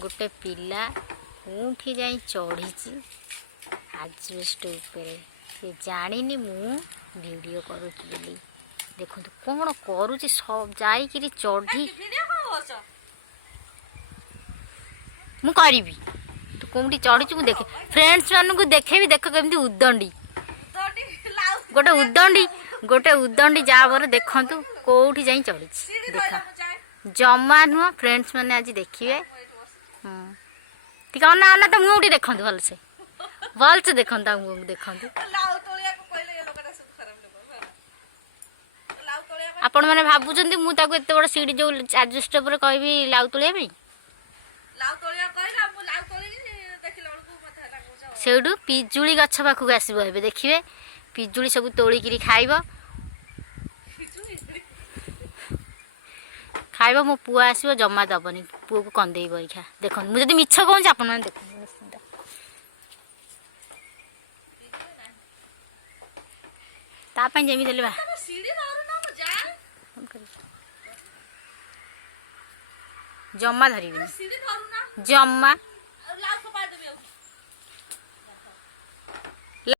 गोटे पिला उठी जाई चढ़ी आजबेस्ट उपरे से जानी मु वीडियो करुच्ची देखो कौन करुच्ची सब जाइए चढ़ी मु करी तू कौटी चढ़ी मुझे देखे फ्रेंड्स मानू देखे देख केमती उदंडी गोटे उदंडी जा देखु कौटी जा चढ़ी देखा जमा नुह फ्रेंड्स मैंने आज देखिए ठीक है ना तो मुझे देखते भलसे देखता मुझे देखते आपण मैंने भावुं मुझे एत बड़ सीढ़ी जो आजबेस्ट पर कहबी लाउ तोलिया से पिजुली गछ पाखक आसब ए देखिए पिजुली सब तोलिकी खाइब खाइब मो पुआ आसो जमा दबनी पुआ को कंदे बरीखा देख मुझे मिछ कहूँ आप देख तापाई जमी देले बा जमा धरबी जमा